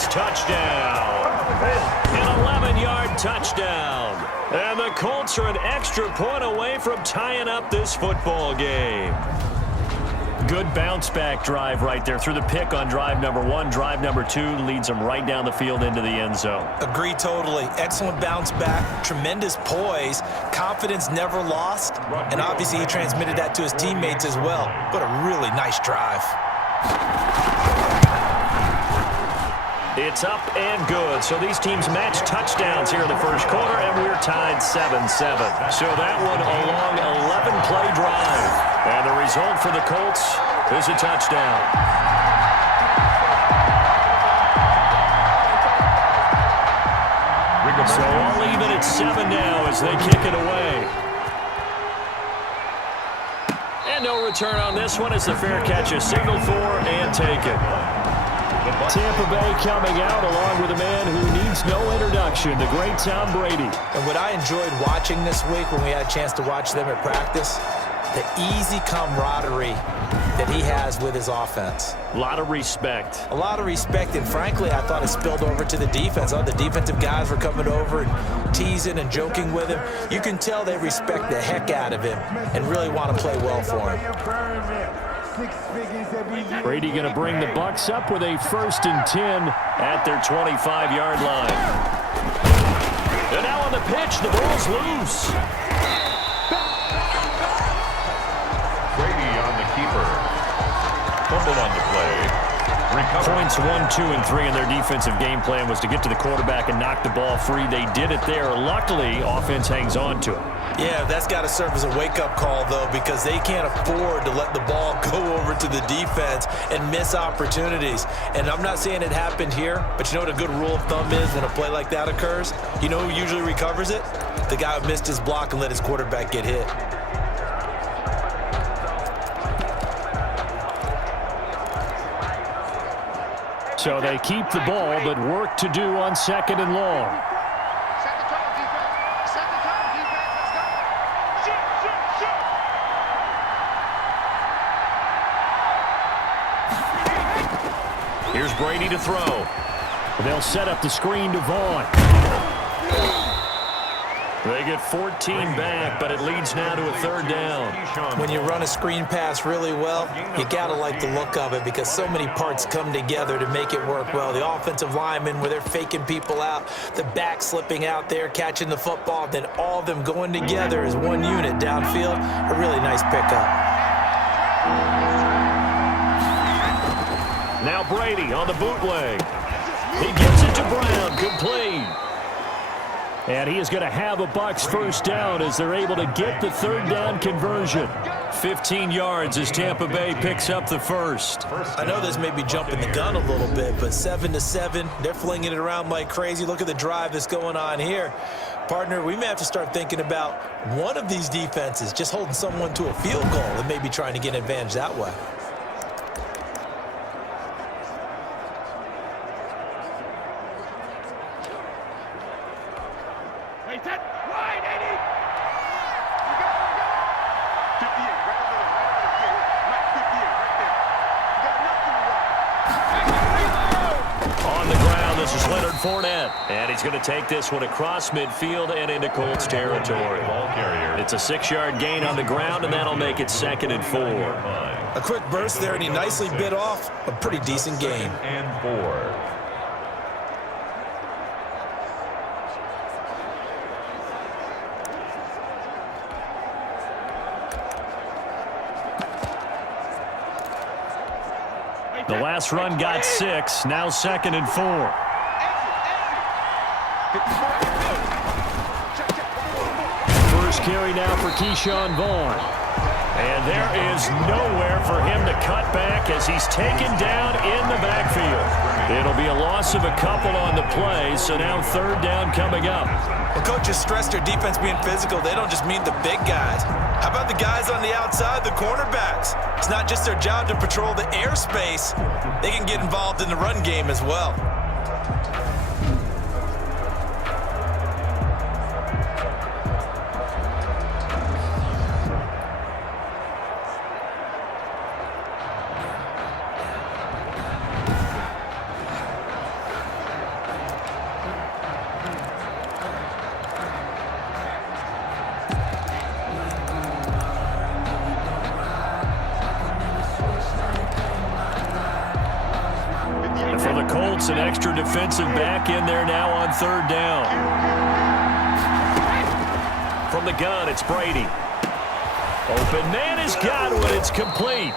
Colts touchdown. An 11-yard touchdown. And the Colts are an extra point away from tying up this football game. Good bounce-back drive right there through the pick on drive number 1. Drive number 2 leads them right down the field into the end zone. Agree totally. Excellent bounce back, tremendous poise, confidence never lost, and obviously he transmitted that to his teammates as well. What a really nice drive. It's up and good. So these teams match touchdowns here in the first quarter, and we're tied 7-7. So that one a long 11-play drive. And the result for the Colts is a touchdown. So all even at 7 now as they kick it away. And no return on this one as the fair catch is signaled for and taken. Tampa Bay coming out along with a man who needs no introduction, the great Tom Brady. And what I enjoyed watching this week when we had a chance to watch them at practice, the easy camaraderie that he has with his offense. A lot of respect. A lot of respect, and frankly, I thought it spilled over to the defense. All the defensive guys were coming over and teasing and joking with him. You can tell they respect the heck out of him and really want to play well for him. Brady going to bring the Bucs up with a 1st and 10 at their 25-yard line. And now on the pitch, the ball's loose. Brady on the keeper. Fumble on the play. Recover. Points 1, 2, and 3 in their defensive game plan was to get to the quarterback and knock the ball free. They did it there. Luckily, offense hangs on to it. Yeah, that's got to serve as a wake-up call, though, because they can't afford to let the ball go over to the defense and miss opportunities. And I'm not saying it happened here, but you know what a good rule of thumb is when a play like that occurs? You know who usually recovers it? The guy who missed his block and let his quarterback get hit. So they keep the ball, but work to do on 2nd and long. Here's Brady to throw. They'll set up the screen to Vaughn. They get 14 back, but it leads now to a 3rd down. When you run a screen pass really well, you got to like the look of it because so many parts come together to make it work well. The offensive linemen, where they're faking people out, the back slipping out there, catching the football, then all of them going together as one unit downfield. A really nice pickup. Now Brady on the bootleg. He gives it to Brown, complete. And he is going to have a Bucs 1st down as they're able to get the 3rd down conversion. 15 yards as Tampa Bay picks up the 1st. I know this may be jumping the gun a little bit, but 7-7, they're flinging it around like crazy. Look at the drive that's going on here. Partner, we may have to start thinking about one of these defenses just holding someone to a field goal and maybe trying to get an advantage that way. And he's going to take this one across midfield and into Colts territory. It's a 6-yard gain on the ground, and that'll make it 2nd and 4. A quick burst there, and he nicely bit off a pretty decent gain. And 4. The last run got 6, now 2nd and 4. First carry now for Keyshawn Vaughn. And there is nowhere for him to cut back as he's taken down in the backfield. It'll be a loss of a couple on the play, so now 3rd down coming up. When coaches stress their defense being physical, they don't just mean the big guys. How about the guys on the outside, the cornerbacks? It's not just their job to patrol the airspace. They can get involved in the run game as well. the Colts, an extra defensive back in there now on third down. From the gun, it's Brady. Open man has got it. It's complete.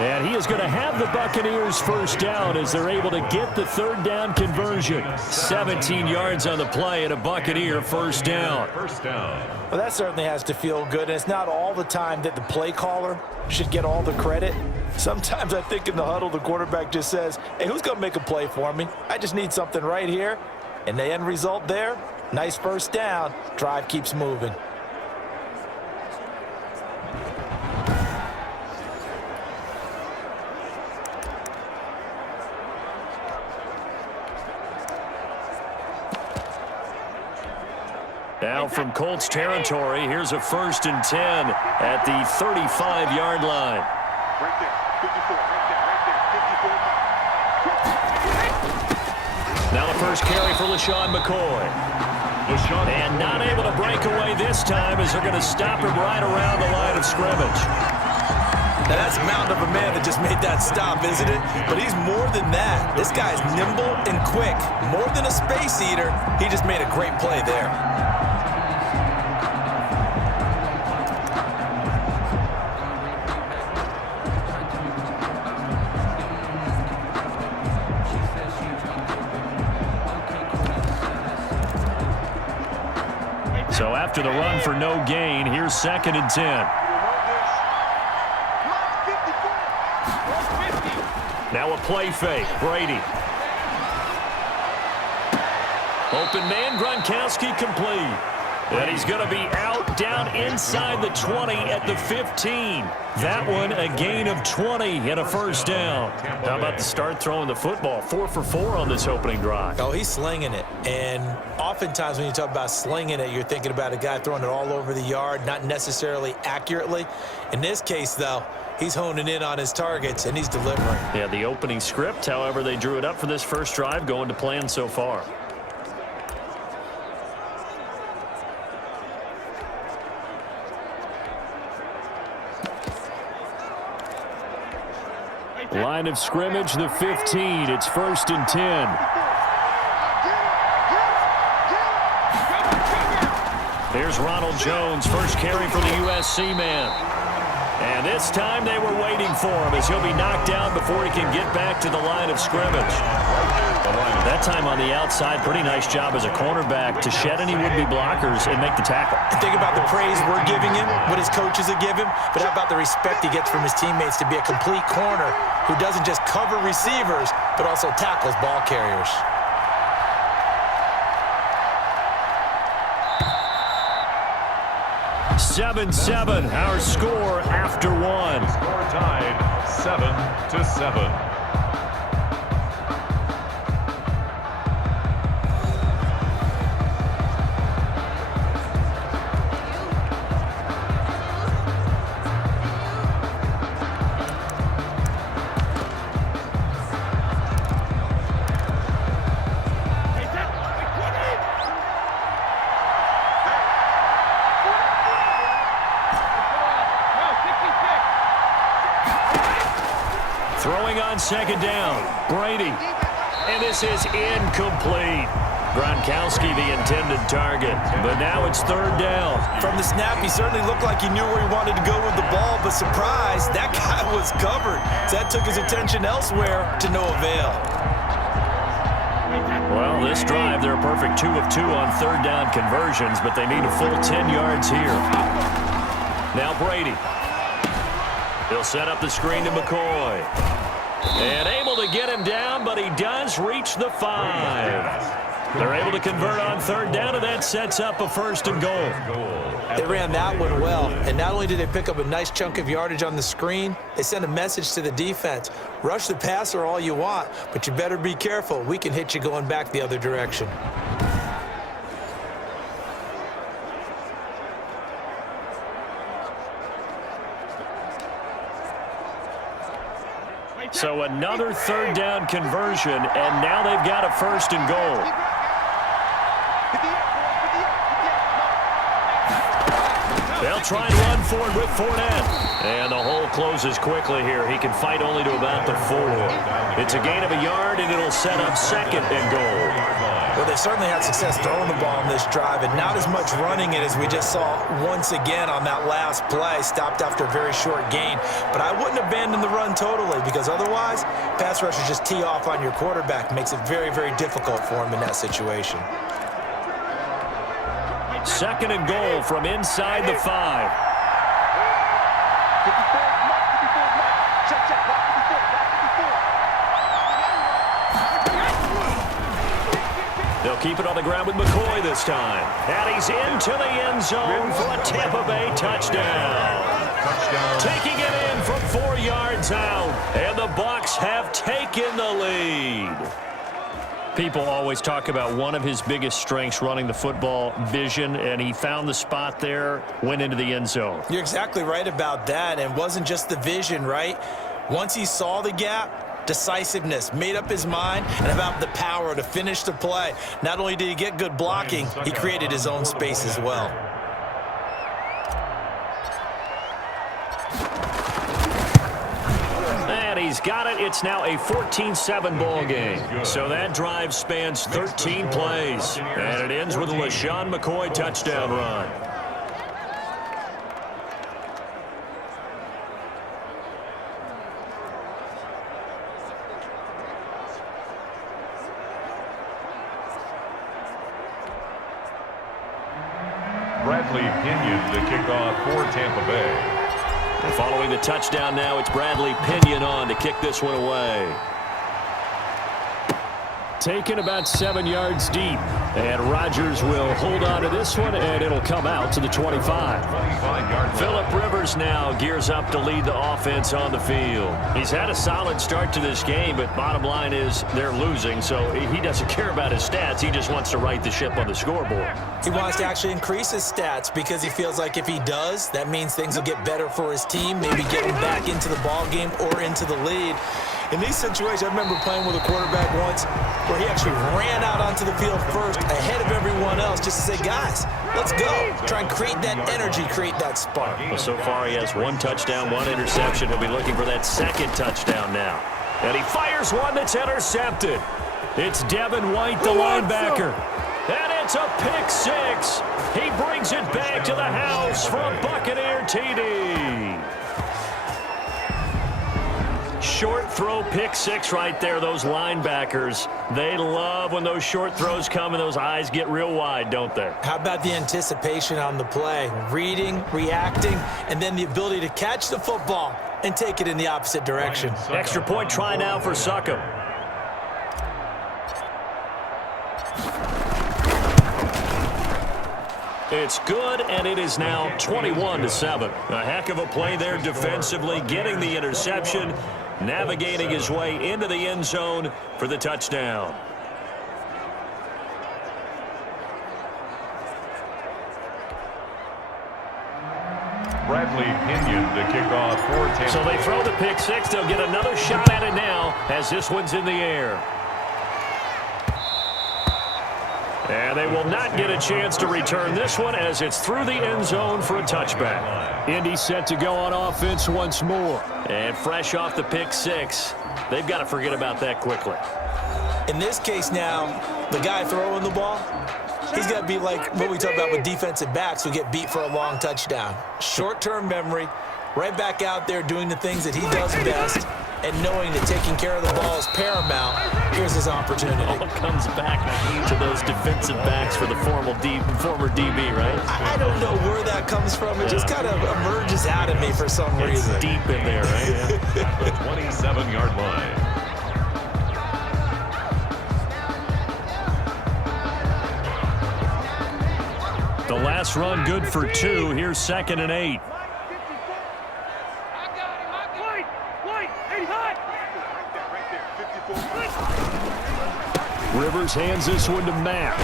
And he is going to have the Buccaneers first down as they're able to get the third down conversion. 17 yards on the play and a Buccaneer first down. Well, that certainly has to feel good, and it's not all the time that the play caller should get all the credit. Sometimes I think in the huddle, the quarterback just says, hey, who's going to make a play for me? I just need something right here. And the end result there, nice first down. Drive keeps moving. Now from Colts territory, here's a 1st and 10 at the 35-yard line. Right there, 54, right there, 54. Now the first carry for LaShawn McCoy. And not able to break away this time as they're going to stop him right around the line of scrimmage. Now that's a mountain of a man that just made that stop, isn't it? But he's more than that. This guy's nimble and quick. More than a space eater, he just made a great play there. So after the run for no gain, here's 2nd and 10. Now a play fake. Brady. Open man, Gronkowski complete. And he's going to be out down inside the 20 at the 15. That one a gain of 20 and a first down. How about the start throwing the football? 4 for 4 on this opening drive. Oh, he's slinging it. And oftentimes when you talk about slinging it, you're thinking about a guy throwing it all over the yard, not necessarily accurately. In this case, though, he's honing in on his targets, and he's delivering. Yeah, the opening script, however, they drew it up for this first drive, going to plan so far. Line of scrimmage, the 15. It's 1st and 10. Here's Ronald Jones, first carry for the USC man. And this time they were waiting for him as he'll be knocked down before he can get back to the line of scrimmage. That time on the outside, pretty nice job as a cornerback to shed any would-be blockers and make the tackle. Think about the praise we're giving him, what his coaches have given him, but how about the respect he gets from his teammates to be a complete corner who doesn't just cover receivers, but also tackles ball carriers. Seven, our score after one. Score tied 7-7. Throwing on 2nd down, Brady. And this is incomplete. Gronkowski the intended target, but now it's 3rd down. From the snap, he certainly looked like he knew where he wanted to go with the ball, but surprise, that guy was covered. So that took his attention elsewhere to no avail. Well, this drive, they're a perfect 2 of 2 on 3rd down conversions, but they need a full 10 yards here. Now Brady. He'll set up the screen to McCoy. And able to get him down, but he does reach the 5. They're able to convert on 3rd down, and that sets up a 1st and goal. They ran that one well, and not only did they pick up a nice chunk of yardage on the screen, they sent a message to the defense. Rush the passer all you want, but you better be careful. We can hit you going back the other direction. So another 3rd down conversion, and now they've got a 1st and goal. They'll They'll try and run for it with Fournette. And the hole closes quickly here. He can fight only to about the 4. It's a gain of a yard, and it'll set up 2nd and goal. Well, they certainly had success throwing the ball in this drive, and not as much running it as we just saw once again on that last play. Stopped after a very short gain. But I wouldn't abandon the run totally, because otherwise, pass rushers just tee off on your quarterback. Makes it very, very difficult for him in that situation. 2nd and goal from inside the 5. They'll keep it on the ground with McCoy this time. And he's into the end zone for a Tampa Bay touchdown. Taking it in from 4 yards out. And the Bucs have taken the lead. People always talk about one of his biggest strengths running the football, vision, and he found the spot there, went into the end zone. You're exactly right about that, and it wasn't just the vision, right? Once he saw the gap, decisiveness, made up his mind, and about the power to finish the play. Not only did he get good blocking, he created his own space as well. And he's got it. It's now a 14-7 ball game. So that drive spans 13 plays. And it ends with a LaShawn McCoy touchdown run. Bradley Pinion to kick off for Tampa Bay. And following the touchdown now, it's Bradley Pinion on to kick this one away. Taken about 7 yards deep. And Rodgers will hold on to this one, and it'll come out to the 25. Phillip Rivers now gears up to lead the offense on the field. He's had a solid start to this game, but bottom line is they're losing, so he doesn't care about his stats. He just wants to right the ship on the scoreboard. He wants to actually increase his stats because he feels like if he does, that means things will get better for his team, maybe get him back into the ball game or into the lead. In these situations, I remember playing with a quarterback once where he actually ran out onto the field first ahead of everyone else just to say, guys, let's go. Try and create that energy, create that spark. Well, so far he has 1 touchdown, 1 interception. He'll be looking for that 2nd touchdown now. And he fires one that's intercepted. It's Devin White, the linebacker. And it's a pick 6. He brings it back to the house for a Buccaneer TD. Short throw pick 6 right there. Those linebackers, they love when those short throws come and those eyes get real wide, don't they? How about the anticipation on the play? Reading, reacting, and then the ability to catch the football and take it in the opposite direction. Extra point try now for Succop. It's good, and it is now 21-7. A heck of a play there defensively, getting the interception, navigating his way into the end zone for the touchdown. Bradley Pinion to kick off for Tampa. So they throw the pick 6. They'll get another shot at it now as this one's in the air. And they will not get a chance to return this one as it's through the end zone for a touchback. Indy set to go on offense once more. And fresh off the pick 6, they've got to forget about that quickly. In this case now, the guy throwing the ball, he's got to be like what we talk about with defensive backs who get beat for a long touchdown. Short-term memory, right back out there doing the things that he does best, and knowing that taking care of the ball is paramount. Here's his opportunity. All comes back to those defensive backs for the former DB, right? I don't know where that comes from. It just kind of emerges out of me for some reason. It's deep in there, right? At the 27-yard line. The last run good for 2. Here's 2nd and 8. Rivers hands this one to Matt.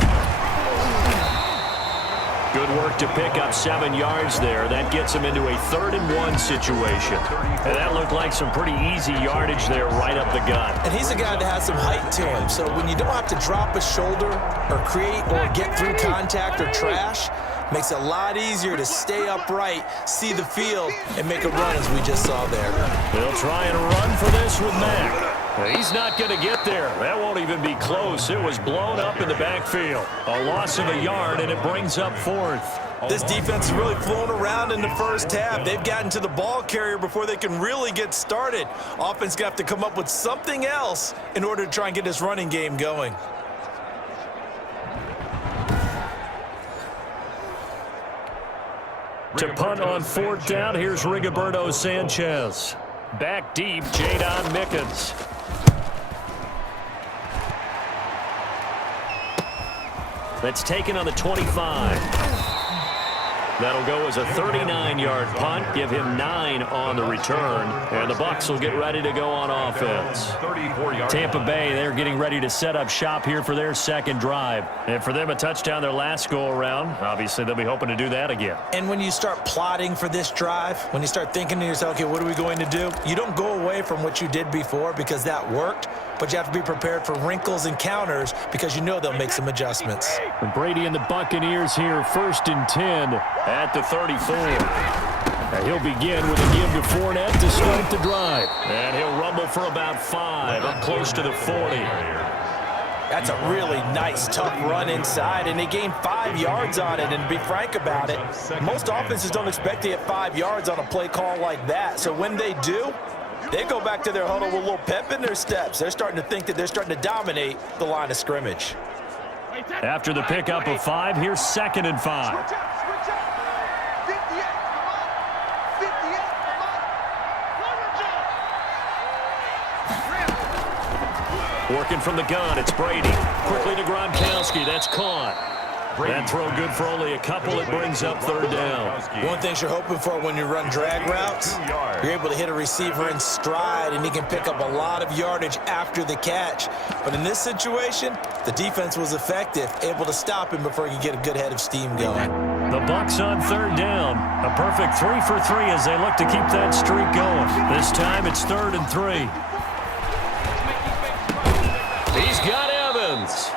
Good work to pick up 7 yards there. That gets him into a 3rd and 1 situation. And that looked like some pretty easy yardage there right up the gut. And he's a guy that has some height to him. So when you don't have to drop a shoulder or create or get through contact or trash, makes it a lot easier to stay upright, see the field, and make a run as we just saw there. They'll try and run for this with Mack. He's not going to get there. That won't even be close. It was blown up in the backfield. A loss of a yard, and it brings up 4th. This defense has really flown around in the first half. They've gotten to the ball carrier before they can really get started. Offense going to have to come up with something else in order to try and get this running game going. To punt on 4th down, here's Rigoberto Sanchez. Back deep, Jadon Mickens. That's taken on the 25. That'll go as a 39-yard punt, give him 9 on the return, and the Bucs will get ready to go on offense. Tampa Bay, they're getting ready to set up shop here for their second drive. And for them, a touchdown their last go-around. Obviously, they'll be hoping to do that again. And when you start plotting for this drive, when you start thinking to yourself, okay, what are we going to do? You don't go away from what you did before because that worked, but you have to be prepared for wrinkles and counters because you know they'll make some adjustments. And Brady and the Buccaneers here, 1st and 10 at the 34. And he'll begin with a give to Fournette to start the drive. And he'll rumble for about 5, up close to the 40. That's a really nice, tough run inside, and they gained 5 yards on it. And to be frank about it, most offenses don't expect to get 5 yards on a play call like that. So when they do, they go back to their huddle with a little pep in their steps. They're starting to think that they're starting to dominate the line of scrimmage. After the pickup of 5, here's 2nd and 5. Working from the gun, it's Brady. Quickly to Gronkowski, that's caught. That throw good for only a couple. It brings up 3rd down. One thing you're hoping for when you run drag routes, you're able to hit a receiver in stride, and he can pick up a lot of yardage after the catch. But in this situation, the defense was effective, able to stop him before he could get a good head of steam going. The Bucs on 3rd down. A perfect 3 for 3 as they look to keep that streak going. This time it's 3rd and 3. He's got Evans.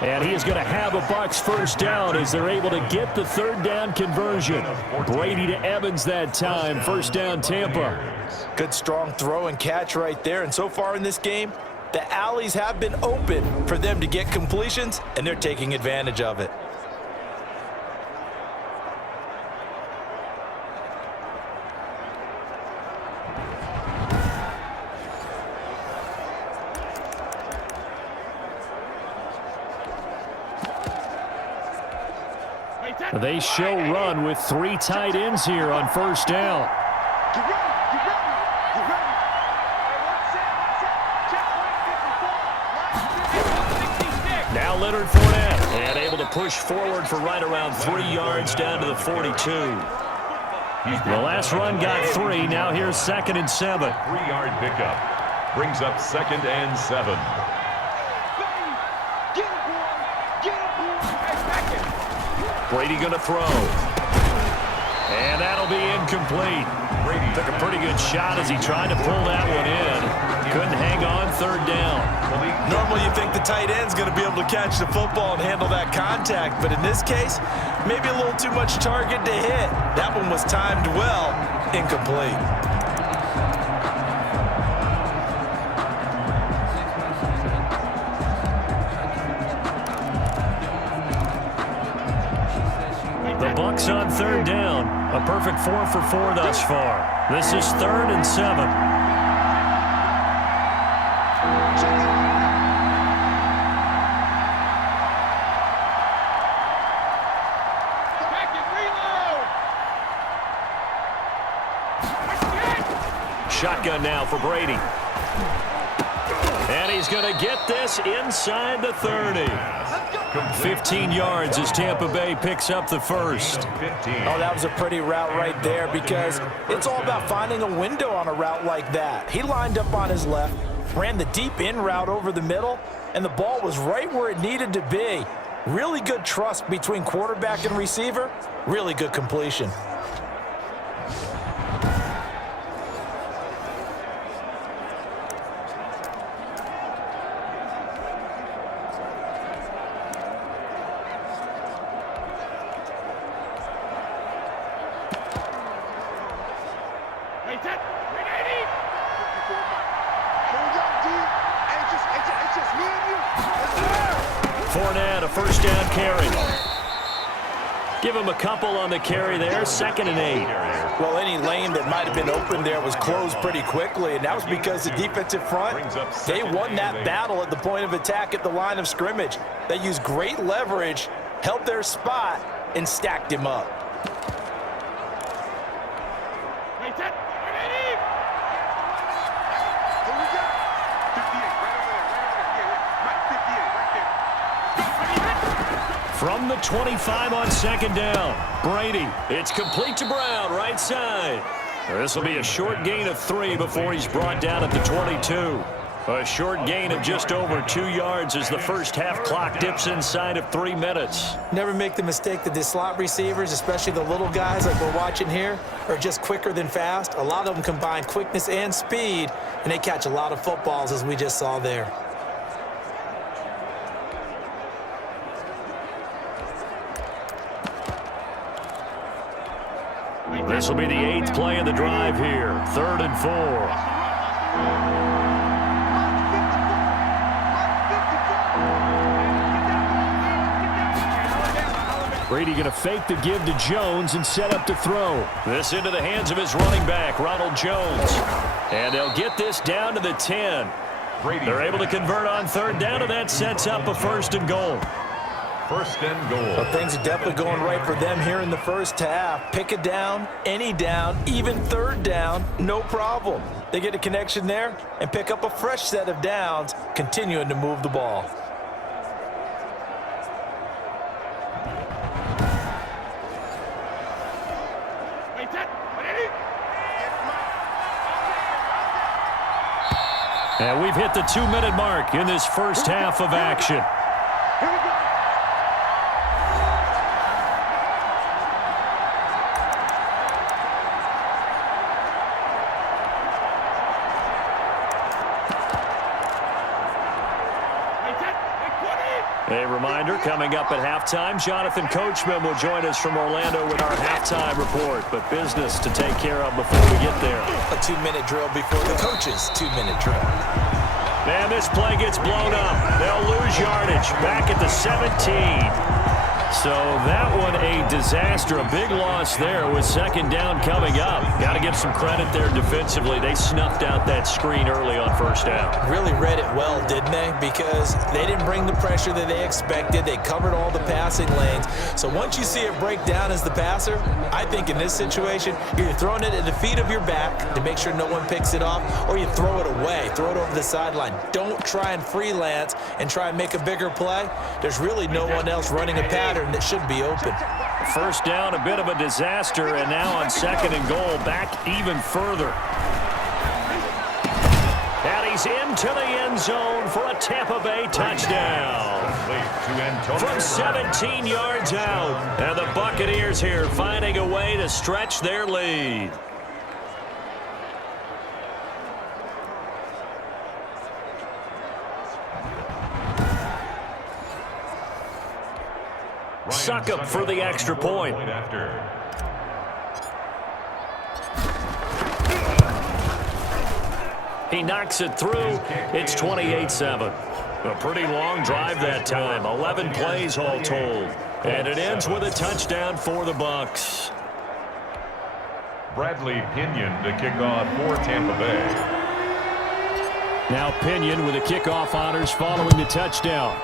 And he is going to have a Bucs 1st down as they're able to get the 3rd down conversion. Brady to Evans that time. 1st down, Tampa. Good strong throw and catch right there. And so far in this game, the alleys have been open for them to get completions, and they're taking advantage of it. They show run with 3 tight ends here on 1st down. Now Leonard Fournette, and able to push forward for right around 3 yards down to the 42. The last run got 3. Now here's 2nd and 7. 3-yard pickup brings up 2nd and 7. Brady going to throw. And that'll be incomplete. Brady took a pretty good shot as he tried to pull that one in. Couldn't hang on 3rd down. Normally you think the tight end's going to be able to catch the football and handle that contact, but in this case, maybe a little too much target to hit. That one was timed well, incomplete. The Bucs on 3rd down. A perfect 4 for 4 thus far. This is 3rd and 7. Shotgun now for Brady. And he's going to get this inside the 30. 15 yards as Tampa Bay picks up the 1st. Oh, that was a pretty route right there because it's all about finding a window on a route like that. He lined up on his left, ran the deep in route over the middle, and the ball was right where it needed to be. Really good trust between quarterback and receiver. Really good completion. Fournette, a first down carry. Give him a couple on the carry there, 2nd and 8. Well, any lane that might have been open there was closed pretty quickly, and that was because the defensive front, they won that battle at the point of attack at the line of scrimmage. They used great leverage, held their spot, and stacked him up. From the 25 on 2nd down, Brady. It's complete to Brown, right side. This will be a short gain of 3 before he's brought down at the 22. A short gain of just over 2 yards as the first half clock dips inside of 3 minutes. Never make the mistake that the slot receivers, especially the little guys like we're watching here, are just quicker than fast. A lot of them combine quickness and speed, and they catch a lot of footballs, as we just saw there. This will be the 8th play of the drive here. 3rd and 4. Brady going to fake the give to Jones and set up to throw. This into the hands of his running back, Ronald Jones. And they'll get this down to the 10. They're able to convert on 3rd down, and that sets up a 1st and goal. 1st and goal. Well, things are definitely going right for them here in the first half. Pick a down, any down, even 3rd down, no problem. They get a connection there and pick up a fresh set of downs, continuing to move the ball. And we've hit the 2-minute mark in this first half of action. A reminder, coming up at halftime, Jonathan Coachman will join us from Orlando with our halftime report, but business to take care of before we get there. A 2-minute drill before the coach's 2-minute drill. And this play gets blown up. They'll lose yardage back at the 17. So that one a disaster. A big loss there with 2nd down coming up. Got to give some credit there defensively. They snuffed out that screen early on 1st down. Really read it well, didn't they? Because they didn't bring the pressure that they expected. They covered all the passing lanes. So once you see it break down as the passer, I think in this situation, you're throwing it at the feet of your back to make sure no one picks it off, or you throw it away, throw it over the sideline. Don't try and freelance and try and make a bigger play. There's really no one else running a pattern that should be open. 1st down, a bit of a disaster, and now on 2nd and goal, back even further. And he's into the end zone for a Tampa Bay touchdown. From 17 yards out, and the Buccaneers here finding a way to stretch their lead. Succop for the extra point. He knocks it through. It's 28-7. A pretty long drive that time. 11 plays all told. And it ends with a touchdown for the Bucs. Bradley Pinion to kick off for Tampa Bay. Now Pinion with the kickoff honors following the touchdown.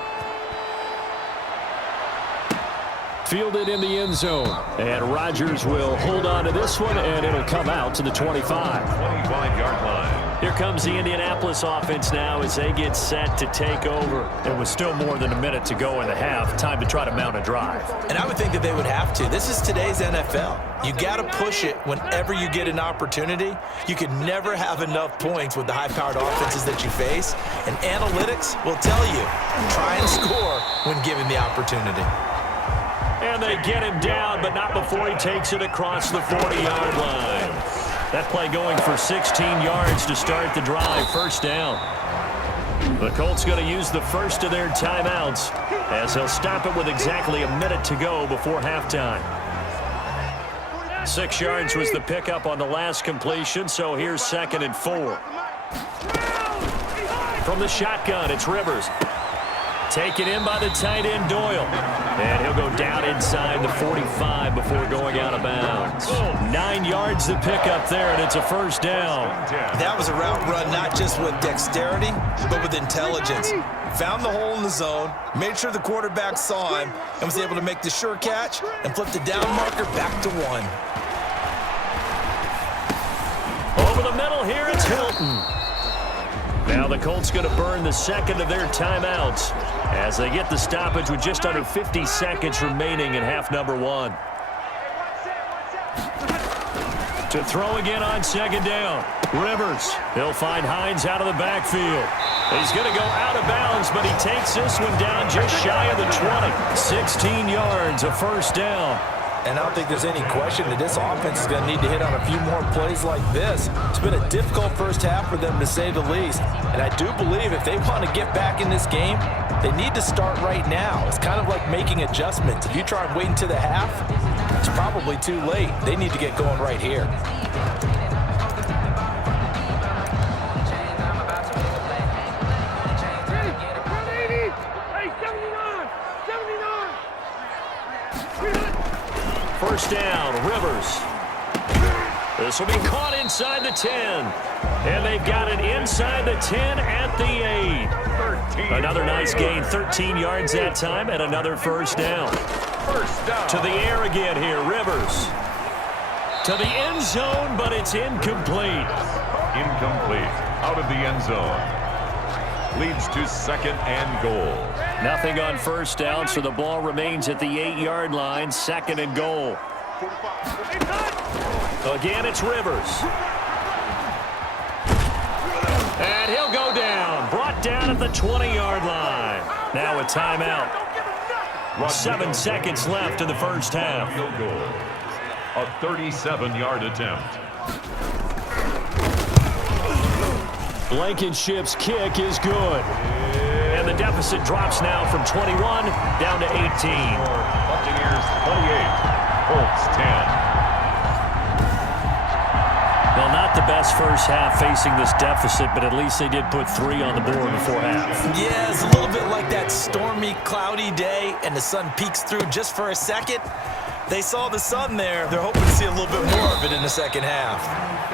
Fielded in the end zone. And Rodgers will hold on to this one, and it'll come out to the 25. 25-yard line. Here comes the Indianapolis offense now as they get set to take over. It was still more than a minute to go in the half. Time to try to mount a drive. And I would think that they would have to. This is today's NFL. You got to push it whenever you get an opportunity. You can never have enough points with the high-powered offenses that you face. And analytics will tell you, try and score when given the opportunity. And they get him down, but not before he takes it across the 40-yard line. That play going for 16 yards to start the drive. 1st down. The Colts going to use the first of their timeouts as they'll stop it with exactly a minute to go before halftime. 6 yards was the pickup on the last completion, so here's 2nd and 4. From the shotgun, it's Rivers. Taken in by the tight end, Doyle. And he'll go down inside the 45 before going out of bounds. 9 yards to pick up there, and it's a first down. That was a route run not just with dexterity, but with intelligence. Found the hole in the zone, made sure the quarterback saw him, and was able to make the sure catch and flip the down marker back to 1. Over the middle here, it's Hilton. Now the Colts going to burn the second of their timeouts as they get the stoppage with just under 50 seconds remaining in half number 1. To throw again on second down. Rivers. He'll find Hines out of the backfield. He's going to go out of bounds, but he takes this one down just shy of the 20. 16 yards, a first down. And I don't think there's any question that this offense is going to need to hit on a few more plays like this. It's been a difficult first half for them, to say the least. And I do believe if they want to get back in this game, they need to start right now. It's kind of like making adjustments. If you try and wait until the half, it's probably too late. They need to get going right here. First down, Rivers. This will be caught inside the 10. And they've got it inside the 10 at the 8. Another nice gain, 13 yards that time, and another first down. To the air again here, Rivers. To the end zone, but it's incomplete. Incomplete. Out of the end zone. Leads to second and goal. Nothing on first down, so the ball remains at the 8-yard line, second and goal. Again, it's Rivers. And he'll go down. Brought down at the 20-yard line. Now a timeout. 7 seconds left in the first half. Field goal. A 37-yard attempt. Blankenship's kick is good. And the deficit drops now from 21 down to 18. Buccaneers 28, Colts 10. Well, not the best first half facing this deficit, but at least they did put 3 on the board before half. Yeah, it's a little bit like that stormy, cloudy day, and the sun peeks through just for a second. They saw the sun there. They're hoping to see a little bit more of it in the second half.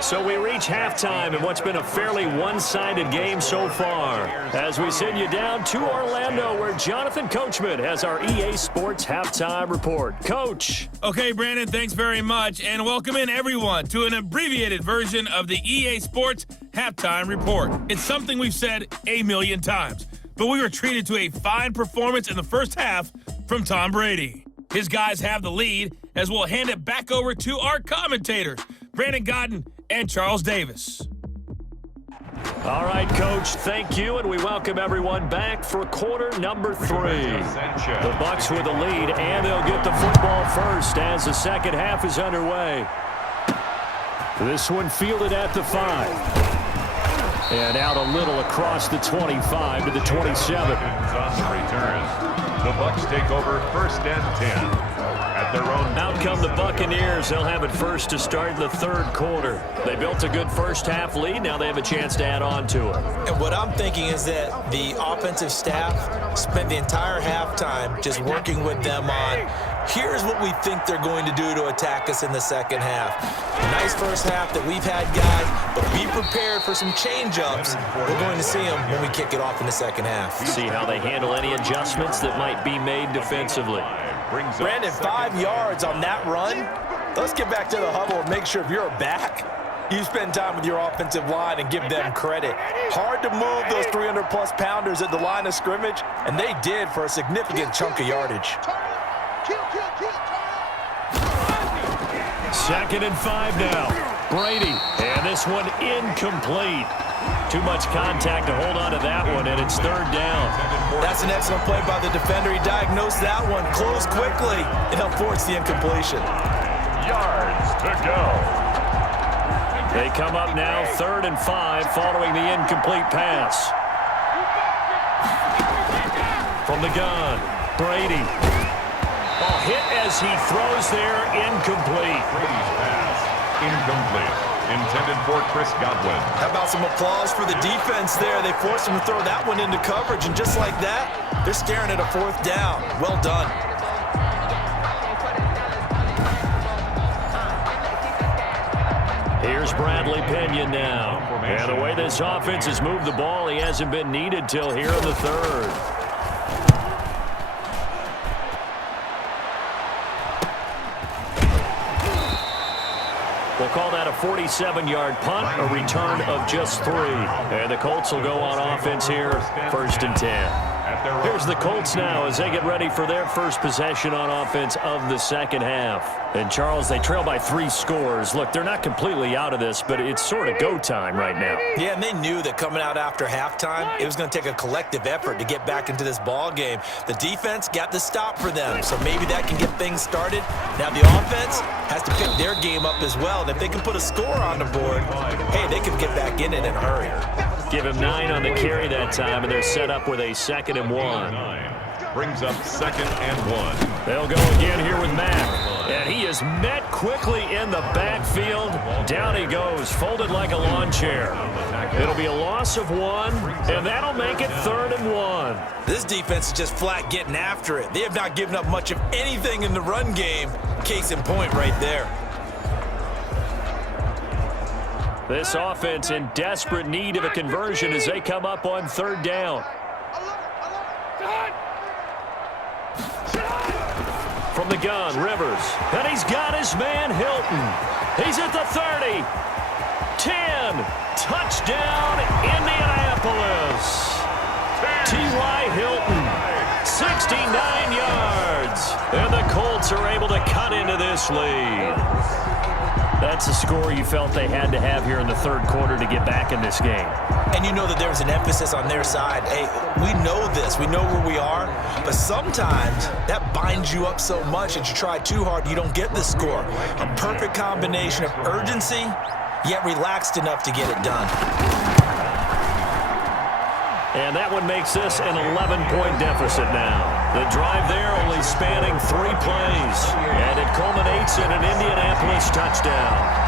So we reach halftime in what's been a fairly one-sided game so far. As we send you down to Orlando, where Jonathan Coachman has our EA Sports Halftime Report. Coach. Okay, Brandon, thanks very much. And welcome in, everyone, to an abbreviated version of the EA Sports Halftime Report. It's something we've said a million times, but we were treated to a fine performance in the first half from Tom Brady. His guys have the lead, as we'll hand it back over to our commentators, Brandon Godden and Charles Davis. All right, Coach, thank you, and we welcome everyone back for quarter number 3. The Bucs with the lead, and they'll get the football first as the second half is underway. This one fielded at the 5. And out a little across the 25 to the 27. On the return, the Bucs take over first and 10. At their own. Out come the Buccaneers. They'll have it first to start the third quarter. They built a good first half lead. Now they have a chance to add on to it. And what I'm thinking is that the offensive staff spent the entire halftime just working with them on, here's what we think they're going to do to attack us in the second half. Nice first half that we've had, guys, but be prepared for some change-ups. We're going to see them when we kick it off in the second half. See how they handle any adjustments that might be made defensively. Brandon, 5 yards on that run. Let's get back to the huddle and make sure if you're back, you spend time with your offensive line and give them credit. Hard to move those 300-plus pounders at the line of scrimmage, and they did for a significant chunk of yardage. Second and 5 now. Brady, and this one incomplete. Too much contact to hold on to that one, and it's third down. That's an excellent play by the defender. He diagnosed that one, closed quickly, and helped force the incompletion. Yards to go. They come up now, third and 5, following the incomplete pass. From the gun, Brady. Ball hit as he throws there, incomplete. Brady's pass, incomplete. intended for Chris Godwin. How about some applause for the defense there? They forced him to throw that one into coverage, and just like that, they're staring at a 4th down. Well done. Here's Bradley Pinion now. And the way this offense has moved the ball, he hasn't been needed till here in the 3rd. We'll call that a 47-yard punt, a return of just 3. And the Colts will go on offense here, 1st and 10. Here's the Colts now as they get ready for their first possession on offense of the 2nd half. And, Charles, they trail by 3 scores. Look, they're not completely out of this, but it's sort of go time right now. Yeah, and they knew that coming out after halftime, it was going to take a collective effort to get back into this ball game. The defense got the stop for them, so maybe that can get things started. Now the offense has to pick their game up as well. And if they can put a score on the board, hey, they can get back in it in a hurry. Give him 9 on the carry that time, and they're set up with a 2nd and 1. Brings up 2nd and 1. They'll go again here with Mack. And he is met quickly in the backfield. Down he goes, folded like a lawn chair. It'll be a loss of 1, and that'll make it 3rd and 1. This defense is just flat getting after it. They have not given up much of anything in the run game. Case in point right there. This offense in desperate need of a conversion as they come up on 3rd down. From the gun, Rivers. And he's got his man, Hilton. He's at the 30. 10. Touchdown, Indianapolis. T.Y. Hilton. 69 yards. And the Colts are able to cut into this lead. That's a score you felt they had to have here in the 3rd quarter to get back in this game. And you know that there was an emphasis on their side. Hey, we know this. We know where we are. But sometimes that binds you up so much that you try too hard, you don't get the score. A perfect combination of urgency, yet relaxed enough to get it done. And that one makes this an 11-point deficit now. The drive there only spanning 3 plays. And it culminates in an Indianapolis touchdown.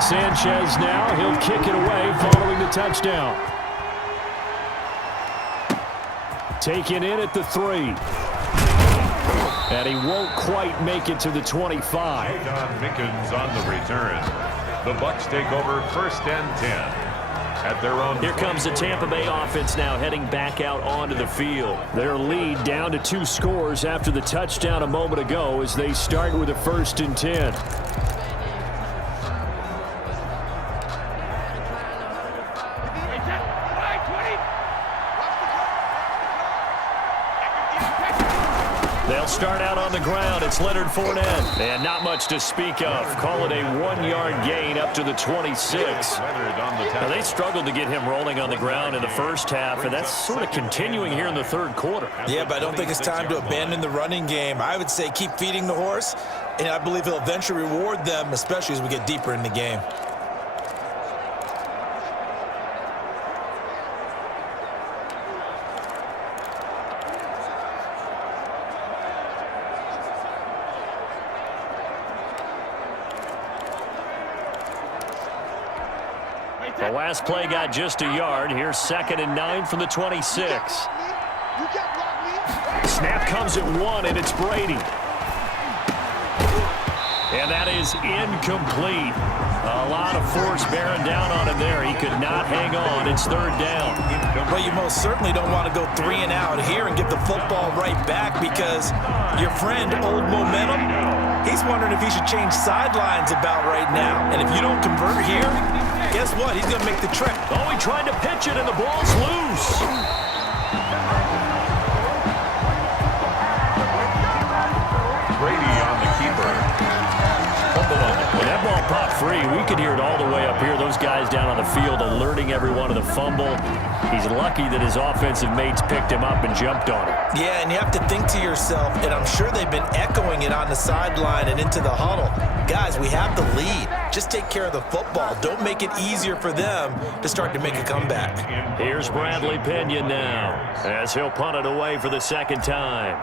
Sanchez now, he'll kick it away following the touchdown. Taken in at the 3. And he won't quite make it to the 25. Don Minkins on the return. The Bucs take over 1st and 10 at their own. Here comes the Tampa Bay offense now heading back out onto the field. Their lead down to 2 scores after the touchdown a moment ago as they start with a 1st and 10. They'll start out on the ground. It's Leonard Fournette. And not much to speak of. Call it a 1-yard gain up to the 26. Now, they struggled to get him rolling on the ground in the 1st half, and that's sort of continuing here in the 3rd quarter. Yeah, but I don't think it's time to abandon the running game. I would say keep feeding the horse, and I believe he'll eventually reward them, especially as we get deeper in the game. The last play got just a yard. Here's 2nd and 9 from the 26. Snap comes at 1, and it's Brady. And that is incomplete. A lot of force bearing down on him there. He could not hang on. It's 3rd down. Well, you most certainly don't want to go 3 and out here and get the football right back because your friend, Old Momentum, he's wondering if he should change sidelines about right now. And if you don't convert here, guess what? He's going to make the trek. Oh, he tried to pitch it, and the ball's loose. Brady on the keeper. When that ball popped free, we could hear it all the way up here. Those guys down on the field alerting everyone of the fumble. He's lucky that his offensive mates picked him up and jumped on it. Yeah, and you have to think to yourself, and I'm sure they've been echoing it on the sideline and into the huddle. guys, we have the lead. Just take care of the football. Don't make it easier for them to start to make a comeback. Here's Bradley Pinion now as he'll punt it away for the second time.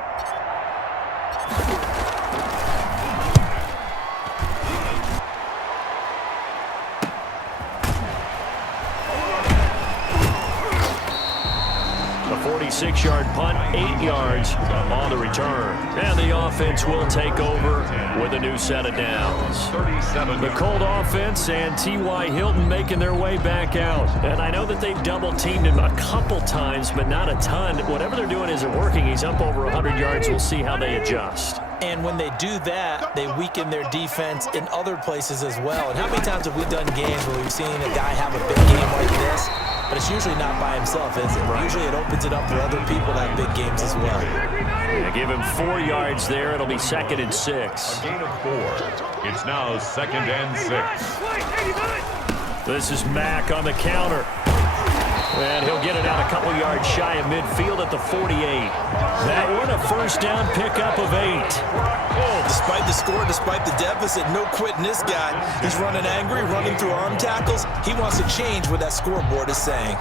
A 46-yard punt, 8 yards on the return. And the offense will take over with a new set of downs. The Colt offense and T.Y. Hilton making their way back out. And I know that they've double-teamed him a couple times, but not a ton. Whatever they're doing isn't working. He's up over 100 yards. We'll see how they adjust. And when they do that, they weaken their defense in other places as well. And how many times have we done games where we've seen a guy have a big game like this? But it's usually not by himself, is it? Usually it opens it up for other people to have big games as well. Yeah, give him 4 yards there. It'll be 2nd and 6. A gain of 4. It's now 2nd and 6. This is Mack on the counter. And he'll get it out a couple yards shy of midfield at the 48. That one, a first down pickup of 8. Oh, despite the score, despite the deficit, no quitting this guy. He's running angry, running through arm tackles. He wants to change what that scoreboard is saying.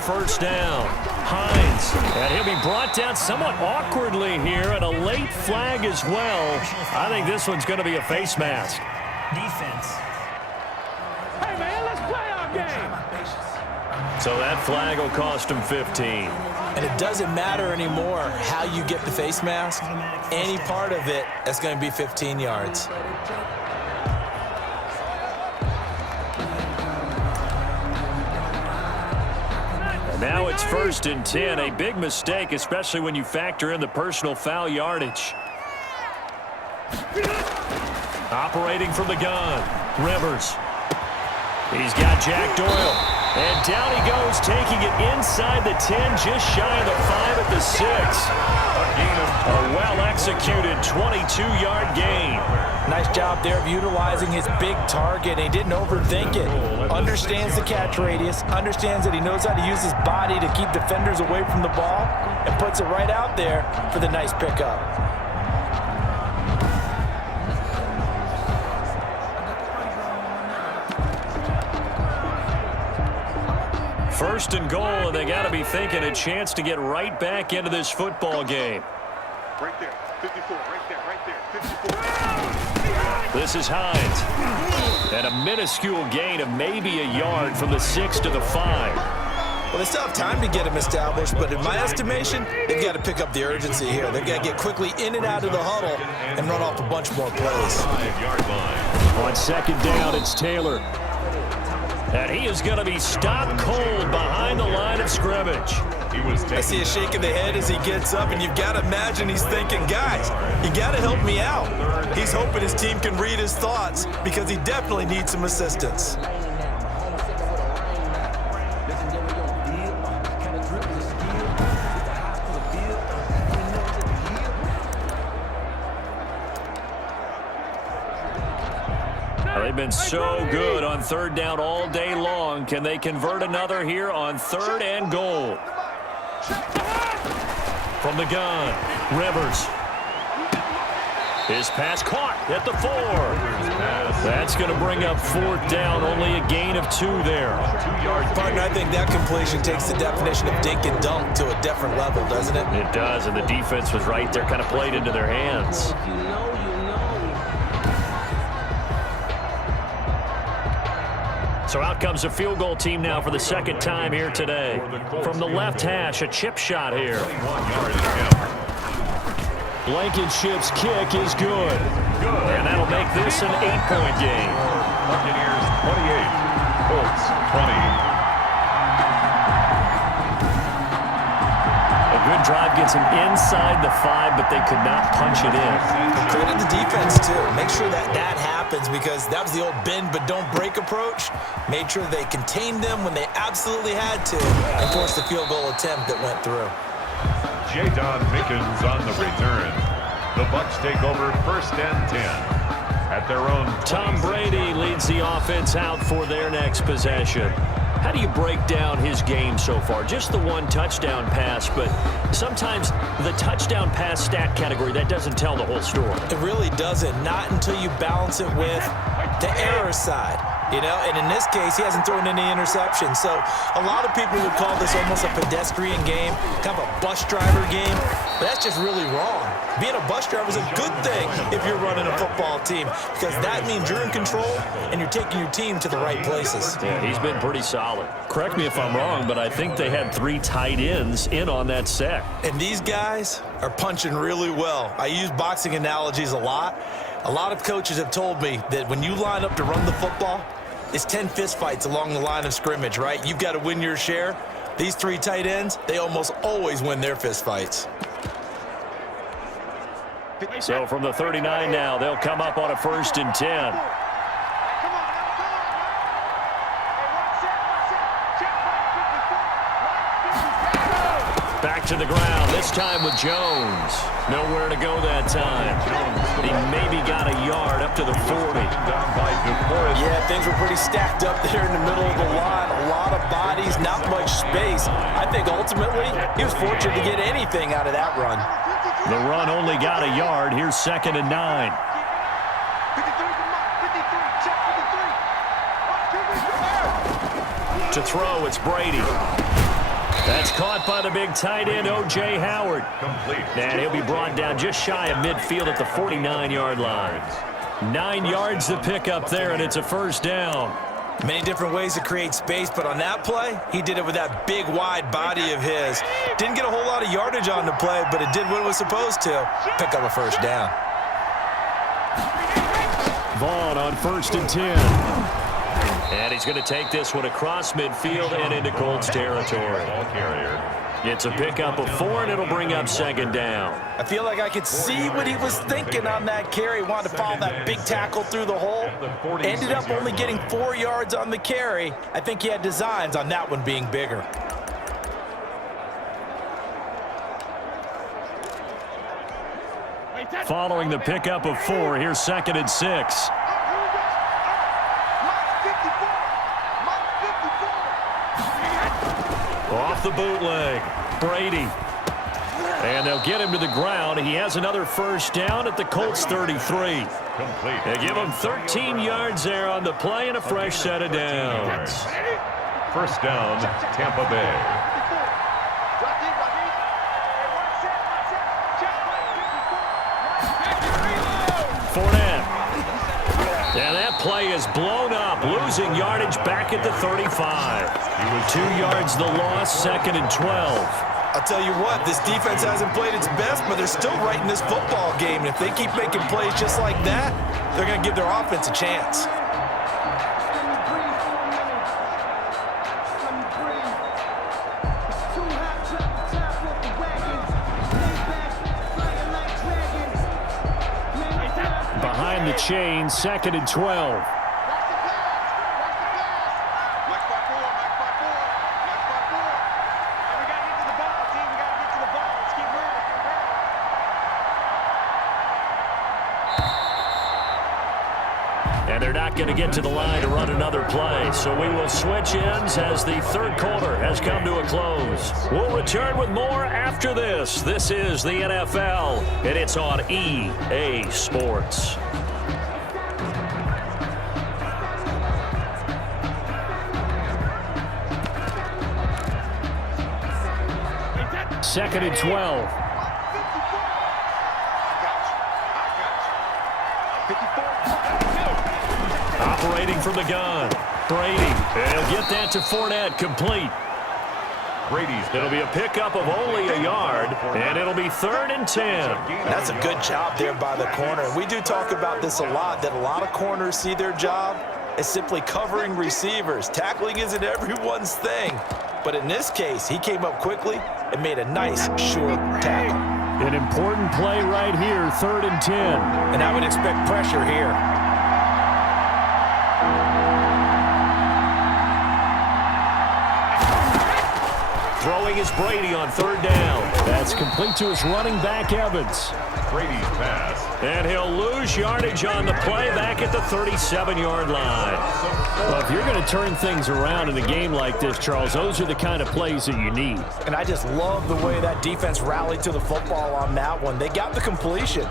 First down, Hines, and he'll be brought down somewhat awkwardly here, and a late flag as well. I think this one's going to be a face mask. Defense. Hey, man, let's play our game. So that flag will cost him 15. And it doesn't matter anymore how you get the face mask. Any part of it, that's going to be 15 yards. Now it's 1st and 10, a big mistake, especially when you factor in the personal foul yardage. Operating from the gun, Rivers. He's got Jack Doyle. And down he goes, taking it inside the 10, just shy of the 5 at the 6. A well-executed 22-yard gain. Nice job there of utilizing his big target. He didn't overthink it. Understands the catch radius. Understands that he knows how to use his body to keep defenders away from the ball. And puts it right out there for the nice pickup. First and goal, and they got to be thinking a chance to get right back into this football game. Right there, 54, right there, 54. This is Hines. And a minuscule gain of maybe a yard from the 6 to the 5. Well, they still have time to get him established, but in my estimation, they've got to pick up the urgency here. They've got to get quickly in and out of the huddle and run off a bunch more plays. 5-yard line. On 2nd down, it's Taylor. And he is going to be stopped cold behind the line of scrimmage. I see a shake of the head as he gets up, and you've got to imagine he's thinking, guys, you got to help me out. He's hoping his team can read his thoughts because he definitely needs some assistance. They've been so good on 3rd down all day long. Can they convert another here on 3rd and goal? From the gun, Rivers. His pass caught at the 4. That's going to bring up 4th down, only a gain of 2 there. Partner, I think that completion takes the definition of dink and dunk to a different level, doesn't it? It does, and the defense was right there, kind of played into their hands. So out comes a field goal team now for the 2nd time here today. From the left hash, a chip shot here. Blankenship's kick is good. And that'll make this an 8-point game. Buccaneers 28, Colts 20. A good drive gets him inside inside the 5, but they could not punch it in. Credit the defense, too. Make sure that happens because that was the old bend but don't break approach. Made sure they contained them when they absolutely had to and forced the field goal attempt that went through. J-Don Mickens on the return. The Bucs take over 1st and 10 at their own. Tom Brady leads the offense out for their next possession. How do you break down his game so far? Just the one touchdown pass, but sometimes the touchdown pass stat category, that doesn't tell the whole story. It really doesn't. Not until you balance it with the error side. You know, and in this case, he hasn't thrown any interceptions. So a lot of people would call this almost a pedestrian game, kind of a bus driver game. But that's just really wrong. Being a bus driver is a good thing if you're running a football team because that means you're in control and you're taking your team to the right places. Yeah, he's been pretty solid. Correct me if I'm wrong, but I think they had 3 tight ends in on that set. And these guys are punching really well. I use boxing analogies a lot. A lot of coaches have told me that when you line up to run the football, it's 10 fistfights along the line of scrimmage, right? You've got to win your share. These 3 tight ends, they almost always win their fistfights. So from the 39 now, they'll come up on a 1st and 10. Back to the ground, this time with Jones. Nowhere to go that time. He maybe got a yard up to the 40. Yeah, things were pretty stacked up there in the middle of the line. A lot of bodies, not much space. I think ultimately he was fortunate to get anything out of that run. The run only got a yard. Here's 2nd and 9. To throw, it's Brady. That's caught by the big tight end, O.J. Howard. And he'll be brought down just shy of midfield at the 49-yard line. 9 yards to pick up there, and it's a 1st down. Many different ways to create space, but on that play, he did it with that big, wide body of his. Didn't get a whole lot of yardage on the play, but it did what it was supposed to. Pick up a 1st down. Vaughn on 1st and 10. And he's going to take this one across midfield and into Colts territory. It's a pickup of 4, and it'll bring up 2nd down. I feel like I could see what he was thinking on that carry. Wanted to follow that big tackle through the hole. Ended up only getting 4 yards on the carry. I think he had designs on that one being bigger. Following the pickup of 4, here's 2nd and 6. Off the bootleg, Brady. And they'll get him to the ground. He has another 1st down at the Colts 33. They give him 13 yards there on the play and a fresh set of downs. 1st down, Tampa Bay. Fournette. And that play is blown up, losing yardage back at the 35. 2 yards the loss, 2nd and 12. I'll tell you what, this defense hasn't played its best, but they're still right in this football game. And if they keep making plays just like that, they're going to give their offense a chance. Behind the chain, 2nd and 12. And they're not going to get to the line to run another play. So we will switch ends as the 3rd quarter has come to a close. We'll return with more after this. This is the NFL, and it's on EA Sports. Second and 12. Operating from the gun. Brady. And he'll get that to Fournette, complete. It'll be a pickup of only a yard, and it'll be 3rd and 10. That's a good job there by the corner. We do talk about this a lot, that a lot of corners see their job as simply covering receivers. Tackling isn't everyone's thing. But in this case, he came up quickly and made a nice, short tackle. An important play right here, 3rd and 10. And I would expect pressure here. Throwing is Brady on 3rd down. That's complete to his running back, Evans. Brady's pass. And he'll lose yardage on the play back at the 37-yard line. Well, if you're going to turn things around in a game like this, Charles, those are the kind of plays that you need. And I just love the way that defense rallied to the football on that one. They got the completion,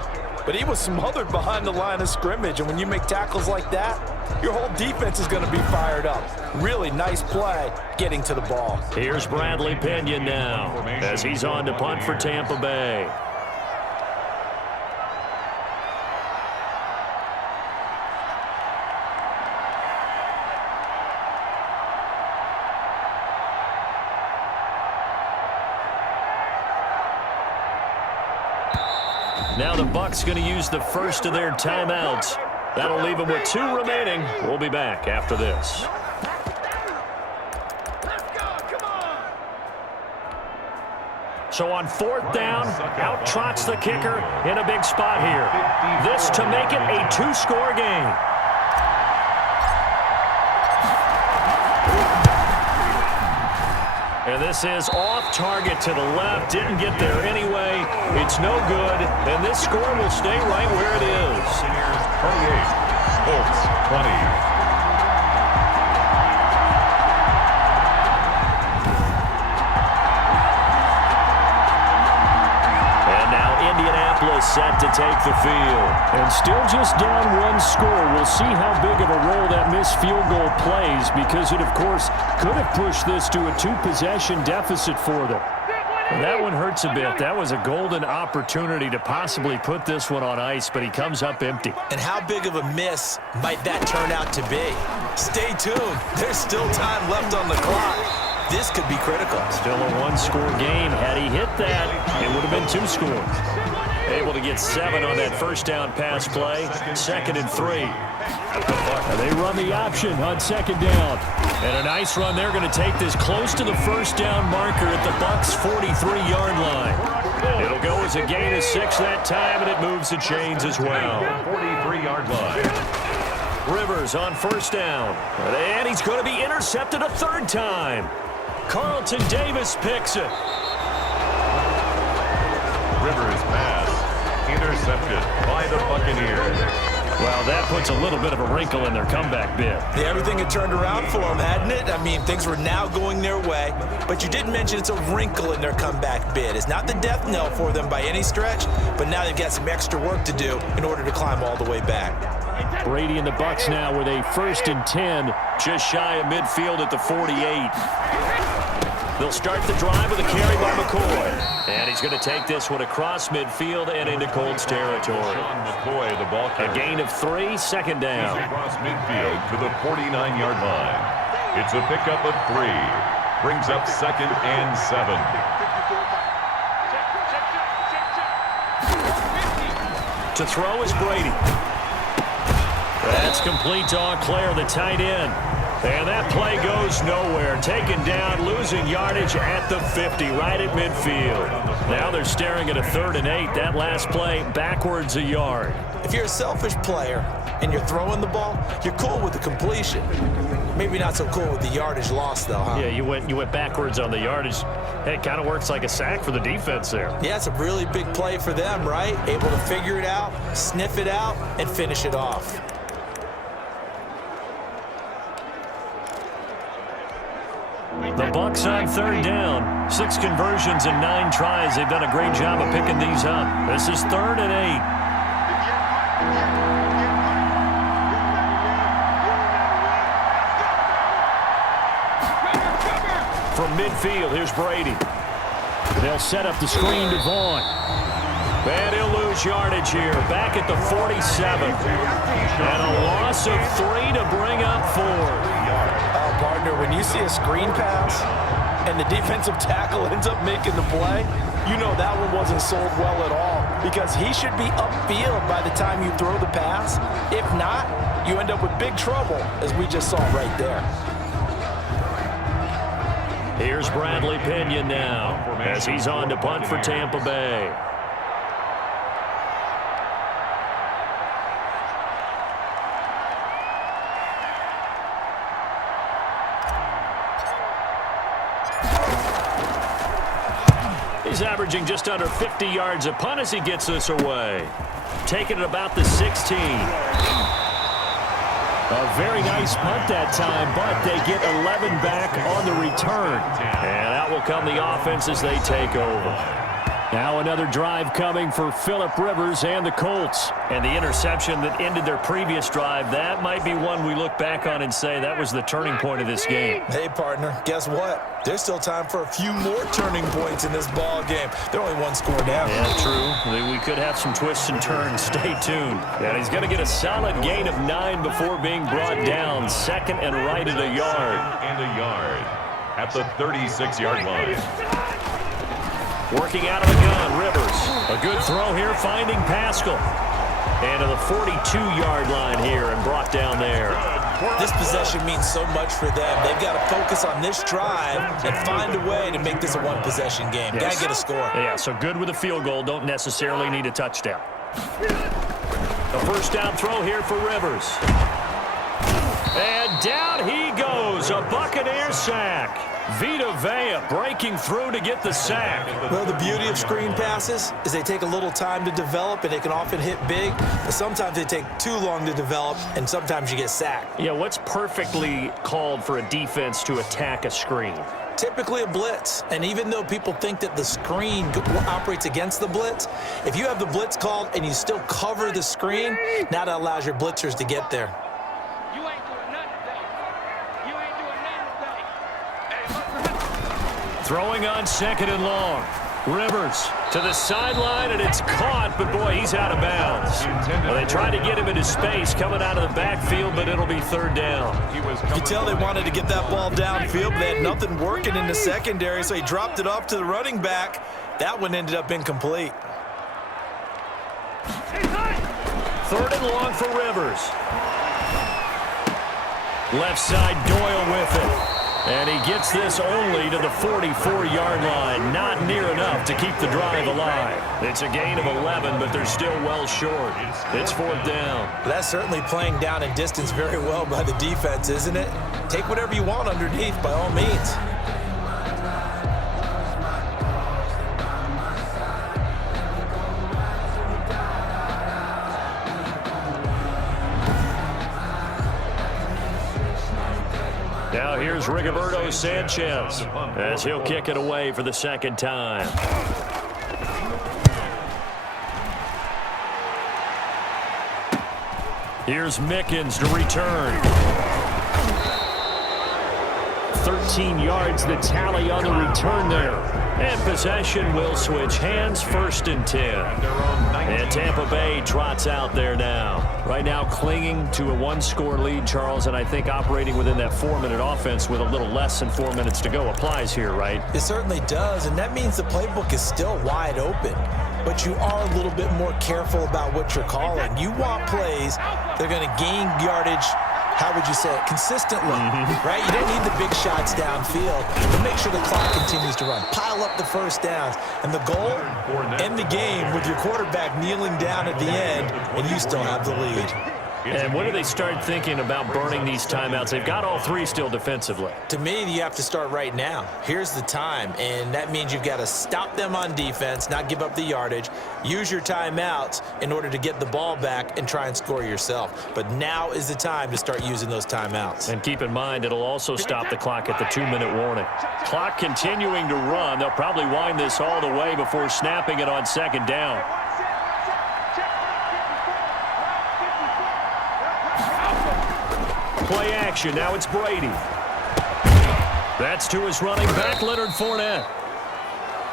but he was smothered behind the line of scrimmage. And when you make tackles like that, your whole defense is going to be fired up. Really nice play getting to the ball. Here's Bradley Pinion now as he's on to punt for Tampa Bay. Now the Bucs going to use the first of their timeouts. That'll leave them with 2 remaining. We'll be back after this. So on 4th down, out trots the kicker in a big spot here. This to make it a 2-score game. And this is off target to the left. Didn't get there anyway. It's no good. And this score will stay right where it is. 28. Colts 20. Set to take the field. And still just down 1 score. We'll see how big of a role that missed field goal plays, because it, of course, could have pushed this to a 2-possession deficit for them. And that one hurts a bit. That was a golden opportunity to possibly put this one on ice, but he comes up empty. And how big of a miss might that turn out to be? Stay tuned. There's still time left on the clock. This could be critical. Still a 1-score game. Had he hit that, it would have been 2 scores. Able to get 7 on that 1st down pass play. 2nd and 3. And they run the option on 2nd down. And a nice run. They're going to take this close to the 1st down marker at the Bucs' 43-yard line. It'll go as a gain of 6 that time, and it moves the chains as well. 43-yard line. Rivers on 1st down. And he's going to be intercepted a 3rd time. Carlton Davis picks it. Rivers pass intercepted by the Buccaneers. Well, that puts a little bit of a wrinkle in their comeback bid. Yeah, everything had turned around for them, hadn't it? I mean, things were now going their way. But you didn't mention it's a wrinkle in their comeback bid. It's not the death knell for them by any stretch, but now they've got some extra work to do in order to climb all the way back. Brady and the Bucs now with a 1st and 10, just shy of midfield at the 48. They'll start the drive with a carry by McCoy. And he's going to take this one across midfield and into Colts territory. Sean McCoy, the ball carrier. A gain of 3, 2nd down. He's across midfield to the 49-yard line. It's a pickup of 3. Brings up 2nd and 7. To throw is Brady. That's complete to Auclair, the tight end. And that play goes nowhere. Taken down, losing yardage at the 50, right at midfield. Now they're staring at a 3rd and 8. That last play, backwards a yard. If you're a selfish player and you're throwing the ball, you're cool with the completion. Maybe not so cool with the yardage loss, though, huh? Yeah, you went backwards on the yardage. Hey, it kind of works like a sack for the defense there. Yeah, it's a really big play for them, right? Able to figure it out, sniff it out, and finish it off. The Bucs on 3rd down. 6 conversions and 9 tries. They've done a great job of picking these up. This is 3rd and 8. From midfield, here's Brady. They'll set up the screen to Vaughn. And he'll lose yardage here. Back at the 47. And a loss of 3 to bring up 4. Partner, when you see a screen pass and the defensive tackle ends up making the play, you know that one wasn't sold well at all, because he should be upfield by the time you throw the pass. If not, you end up with big trouble, as we just saw right there. Here's Bradley Pinion now as he's on to punt for Tampa Bay. He's averaging just under 50 yards a punt as he gets this away. Taking it about the 16. A very nice punt that time, but they get 11 back on the return. And out will come the offense as they take over. Now another drive coming for Phillip Rivers and the Colts. And the interception that ended their previous drive, that might be one we look back on and say that was the turning point of this game. Hey, partner, guess what? There's still time for a few more turning points in this ball game. They're only one score down. Yeah, true. We could have some twists and turns. Stay tuned. And he's going to get a solid gain of 9 before being brought down. Second and right at a yard. And a yard at the 36-yard line. Working out of the gun, Rivers. A good throw here, finding Pascal. And to the 42-yard line here and brought down there. This possession means so much for them. They've got to focus on this drive and find a way to make this a one-possession game. Yes. Got to get a score. Yeah, so good with a field goal. Don't necessarily need a touchdown. A first down throw here for Rivers. And down he goes. A Buccaneer sack. Vita Vea breaking through to get the sack. Well, the beauty of screen passes is they take a little time to develop, and they can often hit big, but sometimes they take too long to develop, and sometimes you get sacked. Yeah, what's perfectly called for a defense to attack a screen? Typically a blitz, and even though people think that the screen operates against the blitz, if you have the blitz called and you still cover the screen, now that allows your blitzers to get there. Throwing on second and long. Rivers to the sideline, and it's caught, but boy, he's out of bounds. Well, they tried to get him into space coming out of the backfield, but it'll be third down. You can tell they wanted to get that ball downfield, but they had nothing working in the secondary, so he dropped it off to the running back. That one ended up incomplete. Third and long for Rivers. Left side, Doyle with it. And he gets this only to the 44-yard line. Not near enough to keep the drive alive. It's a gain of 11, but they're still well short. It's fourth down. That's certainly playing down in distance very well by the defense, isn't it? Take whatever you want underneath, by all means. Now here's Rigoberto Sanchez as he'll kick it away for the second time. Here's Mickens to return. 13 yards the tally on the return there. And possession will switch hands, first and 10. And Tampa Bay trots out there now. Right now clinging to a one-score lead, Charles, and I think operating within that 4-minute offense with a little less than 4 minutes to go applies here, right? It certainly does, and that means the playbook is still wide open. But you are a little bit more careful about what you're calling. You want plays that are going to gain yardage, how would you say it, consistently, right? You don't need the big shots downfield, but make sure the clock continues to run. Pile up the first downs. And the goal, end the game with your quarterback kneeling down at the end, and you still have the lead. And when do they start thinking about burning these timeouts? They've got all three still defensively. To me, you have to start right now. Here's the time, and that means you've got to stop them on defense, not give up the yardage, use your timeouts in order to get the ball back and try and score yourself. But now is the time to start using those timeouts. And keep in mind, it'll also stop the clock at the 2-minute warning. Clock continuing to run. They'll probably wind this all the way before snapping it on second down. Play action. Now it's Brady. That's to his running back, Leonard Fournette.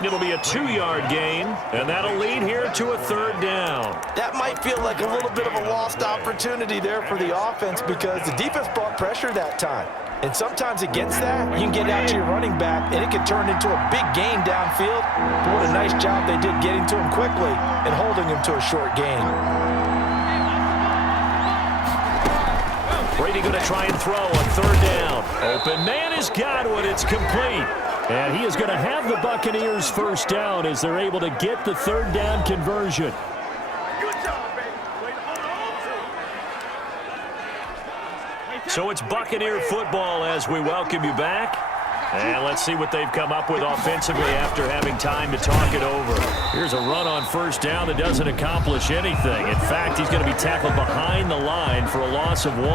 It'll be a 2-yard gain, and that'll lead here to a third down. That might feel like a little bit of a lost opportunity there for the offense because the defense brought pressure that time. And sometimes against that, you can get out to your running back, and it can turn into a big gain downfield. But what a nice job they did getting to him quickly and holding him to a short gain. Brady going to try and throw on third down. Open man has got one. It's complete. And he is going to have the Buccaneers first down as they're able to get the third down conversion. So it's Buccaneer football as we welcome you back. And let's see what they've come up with offensively after having time to talk it over. Here's a run on first down that doesn't accomplish anything. In fact, he's going to be tackled behind the line for a loss of 1.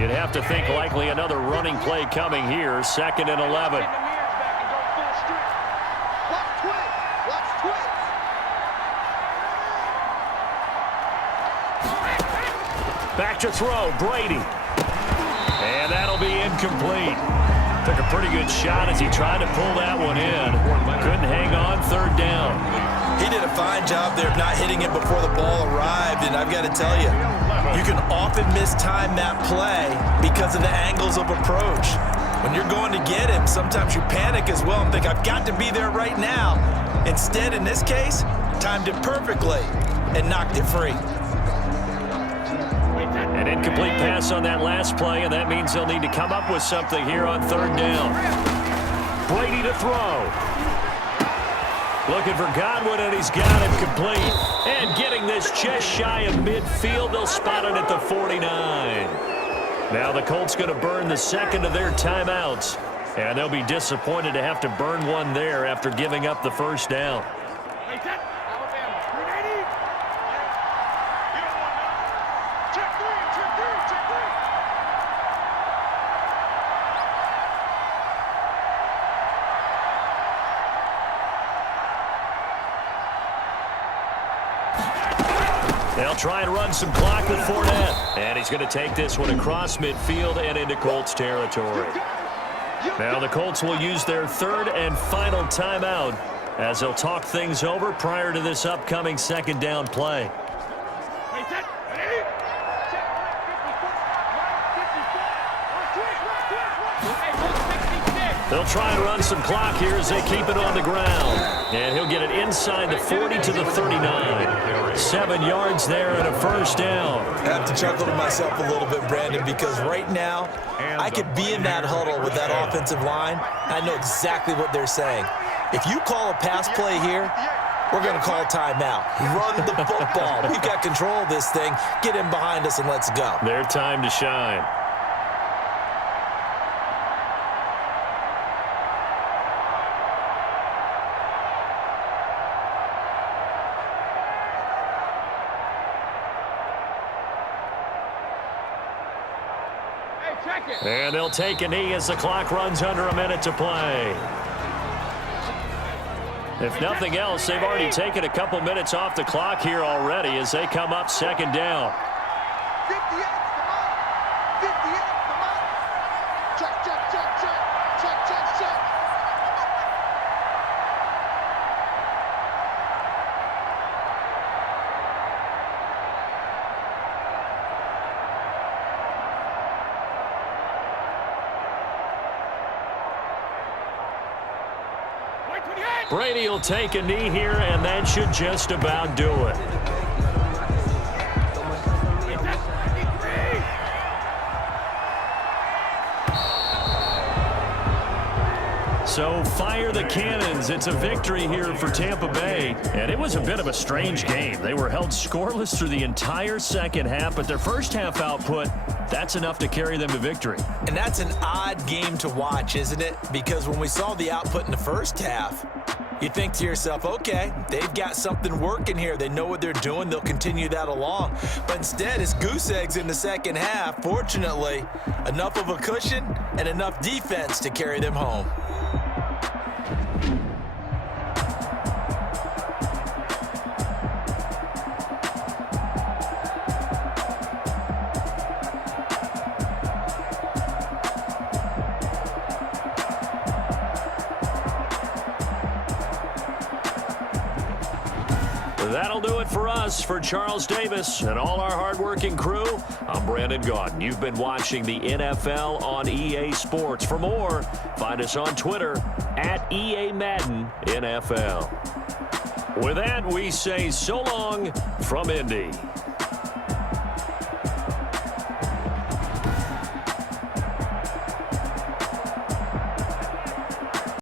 You'd have to think likely another running play coming here. 2nd and 11. Back to throw, Brady. And that'll be incomplete. Took a pretty good shot as he tried to pull that one in. Couldn't hang on, 3rd down. He did a fine job there of not hitting it before the ball arrived, and I've got to tell you, you can often mistime that play because of the angles of approach. When you're going to get him, sometimes you panic as well and think, I've got to be there right now. Instead, in this case, timed it perfectly and knocked it free. An incomplete pass on that last play, and that means they'll need to come up with something here on 3rd down. Brady to throw. Looking for Godwin, and he's got him complete. And getting this just shy of midfield, they'll spot it at the 49. Now the Colts going to burn the 2nd of their timeouts, and they'll be disappointed to have to burn one there after giving up the 1st down. They'll try and run some clock with Fournette. And he's going to take this one across midfield and into Colts territory. Now the Colts will use their 3rd and final timeout as they'll talk things over prior to this upcoming 2nd down play. They'll try and run some clock here as they keep it on the ground. And he'll get it inside the 40 to the 39. 7 yards there and a 1st down. I have to chuckle to myself a little bit, Brandon, because right now I could be in that huddle with that offensive line. I know exactly what they're saying. If you call a pass play here, we're going to call timeout. Run the football. We've got control of this thing. Get in behind us and let's go. Their time to shine. And they'll take a knee as the clock runs under a minute to play. If nothing else, they've already taken a couple minutes off the clock here already as they come up 2nd down. 58, come on. 58, come on. Check, check, check, check. Check, check, check. Brady will take a knee here, and that should just about do it. So fire the cannons. It's a victory here for Tampa Bay. And it was a bit of a strange game. They were held scoreless through the entire 2nd half, but their 1st half output, that's enough to carry them to victory. And that's an odd game to watch, isn't it? Because when we saw the output in the 1st half, you think to yourself, okay, they've got something working here. They know what they're doing. They'll continue that along. But instead, it's goose eggs in the 2nd half. Fortunately, enough of a cushion and enough defense to carry them home. That'll do it for us. For Charles Davis and all our hardworking crew, I'm Brandon Gaudin. You've been watching the NFL on EA Sports. For more, find us on Twitter at EA Madden NFL. With that, we say so long from Indy.